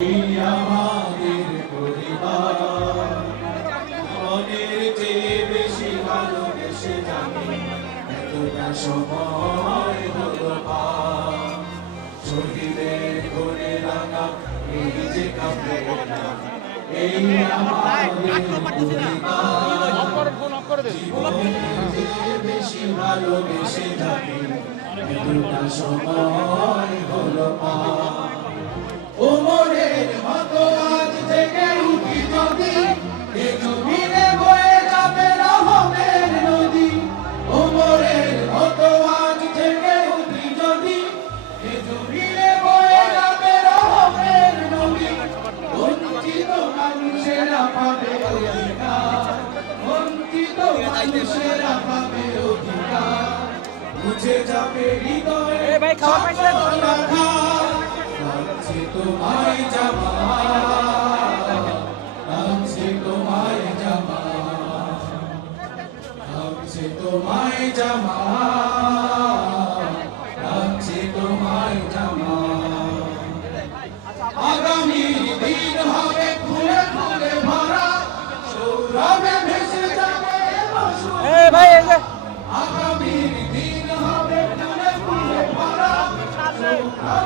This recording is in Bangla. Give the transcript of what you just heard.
এই আমাদের পরিবার, মনের চেয়ে বেশি ভালোবেসে জানি, এতটা সময় হলো পার। শহীদের ঘরে রাঙা এই যে কাঁপে ওঠা, এই আমাদের পরিবার, জীবনের চেয়ে বেশি ভালোবেসে জানি, এতটা সময় হলো পার। ওমরের মতো আজ থেকে উঠি যদি, এ জমিনে বয়ে যাবে রহমের নদী। ওমরের মতো আজ থেকে উঠি যদি, এ জমিনে বয়ে যাবে রহমের নদী। বঞ্চিত মানুষেরা পাবে অধিকার, বঞ্চিত মানুষেরা পাবে অধিকার, বুঝে যাবে হৃদয়ে সকল আঘাত। লাগছে তোমায় জামাত, লাগছে তোমায় জামাত, লাগছে তোমায় জামাত।